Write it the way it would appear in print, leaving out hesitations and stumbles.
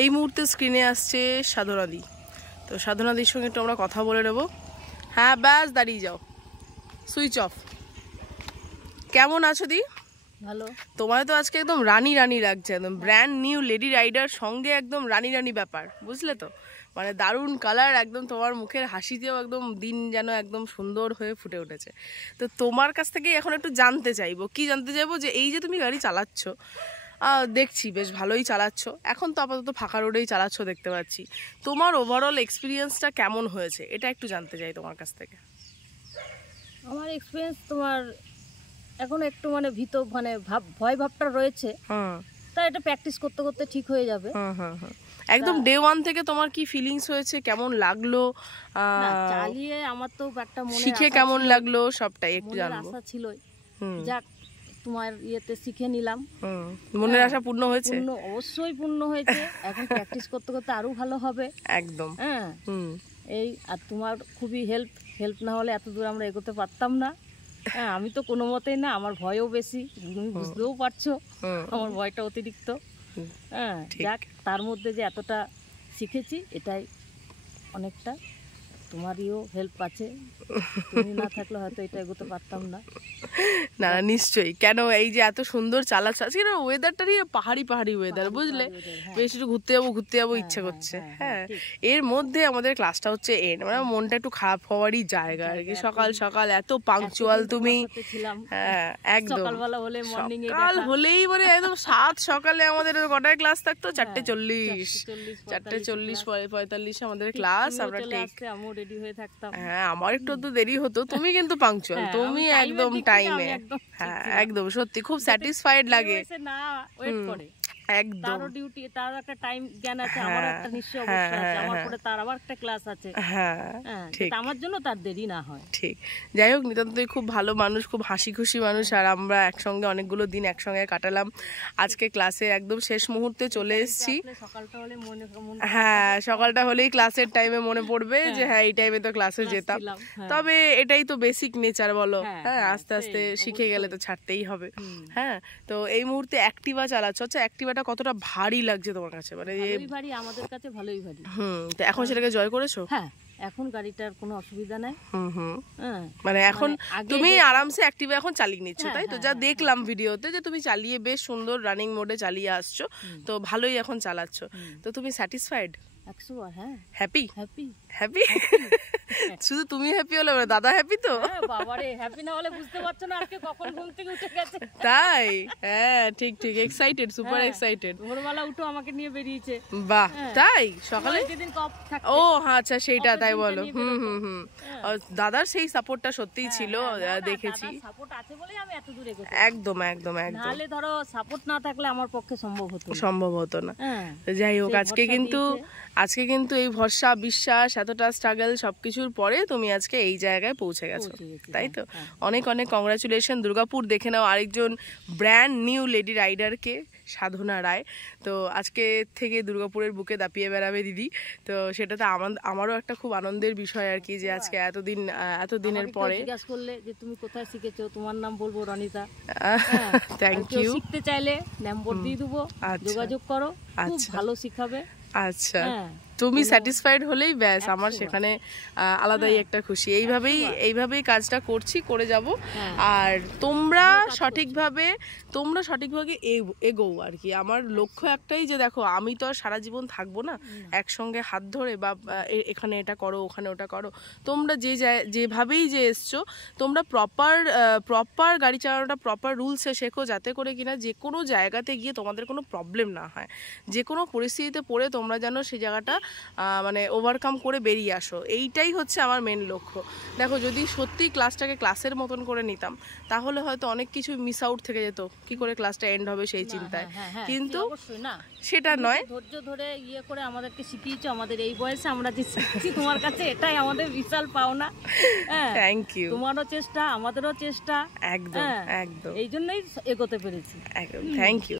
এই মুহূর্তে স্ক্রিনে আসছে সাধনাদি। তো সাধনাদির সঙ্গে একটু আমরা কথা বলে নেব। হ্যাঁ ব্যাস, দাঁড়িয়ে যাও, সুইচ অফ। কেমন আছো দি? ভালো। তোমার তো আজকে একদম রানী রানী লাগছে, একদম ব্র্যান্ড নিউ লেডি রাইডার সঙ্গে একদম রানী রানী ব্যাপার, বুঝলে তো? মানে দারুণ কালার, একদম তোমার মুখের হাসিতেও একদম দিন যেন একদম সুন্দর হয়ে ফুটে উঠেছে। তো তোমার কাছ থেকে এখন একটু জানতে চাইবো, কি জানতে চাইবো, যে এই যে তুমি গাড়ি চালাচ্ছ, দেখছি বেশ ভালোই চালাচ্ছ, এখন তো আপাতত ফাঁকা রোডেই চালাচ্ছ দেখতে পাচ্ছি, তোমার ওভারঅল এক্সপিরিয়েন্সটা কেমন হয়েছে এটা একটু জানতে চাই তোমার কাছ থেকে। আমার এক্সপিরিয়েন্স তোমার এখন একটু মানে মানে ভয় ভাবটা রয়েছে, তাই এটা প্র্যাকটিস করতে করতে ঠিক হয়ে যাবে। একদম ডে ওয়ান থেকে তোমার কি ফিলিংস হয়েছে, কেমন লাগলো চালিয়ে? আমার তো একটা মনে শিখে কেমন লাগলো সবটাই একটু জানবো। আশা ছিলই, যাক তোমার ইয়েতে শিখে নিলাম। মনের আশা পূর্ণ হয়েছে? অবশ্যই পূর্ণ হয়েছে। এখন প্র্যাকটিস করতে করতে আরো ভালো হবে। একদম। হ্যাঁ, এই আর তোমার খুবই হেল্প না হলে এত দূর আমরা এগোতে পারতাম না। হ্যাঁ, আমি তো কোনো মতেই না, আমার ভয়ও বেশি, তুমি বুঝতেও পারছো আমার ভয়টা অতিরিক্ত। হ্যাঁ, যাক তার মধ্যে যে এতটা শিখেছি এটাই অনেকটা, তোমারও হেল্প আছে, তুমি না থাকলে হয়তো এটা এগোতে পারতাম না। না না নিশ্চয়ই, কেন এই যে এত সুন্দর চালাচ্ছ, আজকে ওয়েদারটারই পাহাড়ি ওয়েদার, বুঝলে? বেশ একটু ঘুরতে যাবো ইচ্ছে করছে। হ্যাঁ, এর মধ্যে আমাদের ক্লাসটা হচ্ছে এন্ড, মানে মনটা একটু খারাপ হওয়ারই জায়গা আর কি। সকাল সকাল এত পাংচুয়াল তুমি। হ্যাঁ একদম, সকাল হলেই মানে একদম 7 সকালে আমাদের কটায় ক্লাস থাকতো? 4:40, 4:40 আমাদের ক্লাস। আমরা রেডি হয়ে থাকতাম। হ্যাঁ, আমার একটু তো দেরি হতো, তুমি কিন্তু পাংচুয়াল, তুমি একদম টাইমে। হ্যাঁ একদম, সত্যি খুব স্যাটিসফাইড লাগে। না ওয়েট করে একদম, তারও ডিউটি, তার একটা টাইম জ্ঞান আছে, আমার একটা নিশ্চয় অবস্থা আছে, আমার পরে তার আবার একটা ক্লাস আছে। হ্যাঁ ঠিক, আমার জন্য তার দেরি না হয়। ঠিক, যাই হোক নিতান্তই খুব ভালো মানুষ, খুব হাসি খুশি মানুষ, আর আমরা একসঙ্গে অনেকগুলো দিন একসঙ্গে কাটালাম। আজকে ক্লাসে একদম শেষ মুহূর্তে চলে এসেছি। হ্যাঁ, সকালটা হলেই ক্লাসের টাইমে মনে পড়বে যে হ্যাঁ এই টাইমে তো ক্লাসে যেতাম। তবে এটাই তো বেসিক নেচার, বলো? হ্যাঁ, আস্তে আস্তে শিখে গেলে তো ছাড়তেই হবে। হ্যাঁ, তো এই মুহূর্তে অ্যাক্টিভা চালাচ্ছ, আচ্ছা অ্যাক্টিভাটা কতটা ভারী লাগছে তোমার কাছে? মানে ভারী, আমাদের কাছে ভালোই ভারী। তো এখন সেটাকে জয় করেছো? হ্যাঁ, এখন গাড়িটার কোনো অসুবিধা নাই। মানে এখন তুমি আরামসে অ্যাক্টিভা এখন চালিয়ে নিচ্ছ, তাই তো? যা দেখলাম ভিডিওতে যে তুমি চালিয়ে বেশ সুন্দর রানিং মোডে চালিয়ে আসছো, তো ভালোই এখন চালাচ্ছ। তো তুমি স্যাটিসফাইড? 100%। হ্যাঁ, হ্যাপি হ্যাপি শুধু তুমি হ্যাপি হলে দাদা হ্যাপি তো? বাবারে, হ্যাপি না হলে বুঝতে পারছো না আজকে কখন ঘুম থেকে উঠে গেছে। তাই? হ্যাঁ ঠিক ঠিক, এক্সাইটেড, সুপার এক্সাইটেড। ভোরবেলা উঠো আমাকে নিয়ে বেরিয়েছে। বাহ, তাই? সকালে? ও আচ্ছা, সেইটা তাই বলো। দাদার সেই সাপোর্টটা সত্যিই ছিল, দেখেছি। সাপোর্ট আছে বলেই আমি এত দূর এগোতে। একদম একদম একদম, নালে ধরো সাপোর্ট না থাকলে আমার পক্ষে সম্ভব হতো না। যাই হোক, আজকে কিন্তু এই ভরসা, বিশ্বাস, এতটা স্ট্রাগল সবকিছুর পরে তুমি আজকে এই জায়গায় পৌঁছে গেছো, তাই তো? অনেক অনেক কংগ্রাচুলেশন। দুর্গাপুর দেখে নাও আরেকজন ব্র্যান্ড নিউ লেডি রাইডারকে, সাধনা রায়। তো আজকে থেকে দুর্গাপুরের বুকে দাপিয়ে বেড়াবে দিদি। তো সেটা তো আমারও একটা খুব আনন্দের বিষয় আর কি, যে আজকে এতদিনের পরে। জিজ্ঞাসা করলে যে তুমি কোথায় শিখেছো, তোমার নাম বলবো রনিতা। Thank you. শিখতে চাইলে নম্বর দিয়ে দেবো, যোগাযোগ করো, খুব ভালো শিখাবে। আচ্ছা, তুমি স্যাটিসফাইড হলেই ব্যাস আমার সেখানে আলাদাই একটা খুশি। এইভাবেই কাজটা করছি, করে যাব। আর তোমরা সঠিকভাবে এগোও আর কি। আমার লক্ষ্য একটাই, যে দেখো আমি তো আর সারা জীবন থাকবো না একসঙ্গে হাত ধরে, বা এখানে এটা করো ওখানে ওটা করো। তোমরা যেভাবেই যে এসছো, তোমরা প্রপার গাড়ি চালানোটা প্রপার রুলসে শেখো, যাতে করে কিনা যে কোনো জায়গাতে গিয়ে তোমাদের কোনো প্রবলেম না হয়। যে কোনো পরিস্থিতিতে পড়ে তোমরা যেন সেই জায়গাটা মানে ওভারকাম করে বেরিয়ে আসো, এইটাই হচ্ছে আমার মেন লক্ষ্য। দেখো, যদি সত্যি ক্লাসটাকে ক্লাসের মতন করে নিতাম, তাহলে হয়তো অনেক কিছু মিস আউট থেকে যেত, কি করে ক্লাসটা এন্ড হবে সেই চিন্তায়। কিন্তু সেটা নয়, ধৈর্য ধরে ইয়ে করে আমাদেরকে শিখিয়েছো। আমাদের এই বয়সে আমরা যে শিখছি তোমার কাছে, এটাই আমাদের বিশাল পাওনা। Thank you. তোমারও চেষ্টা, আমাদেরও চেষ্টা, একদম একদম, এই জন্যই এগোতে পেরেছি। একদম, থ্যাংক ইউ।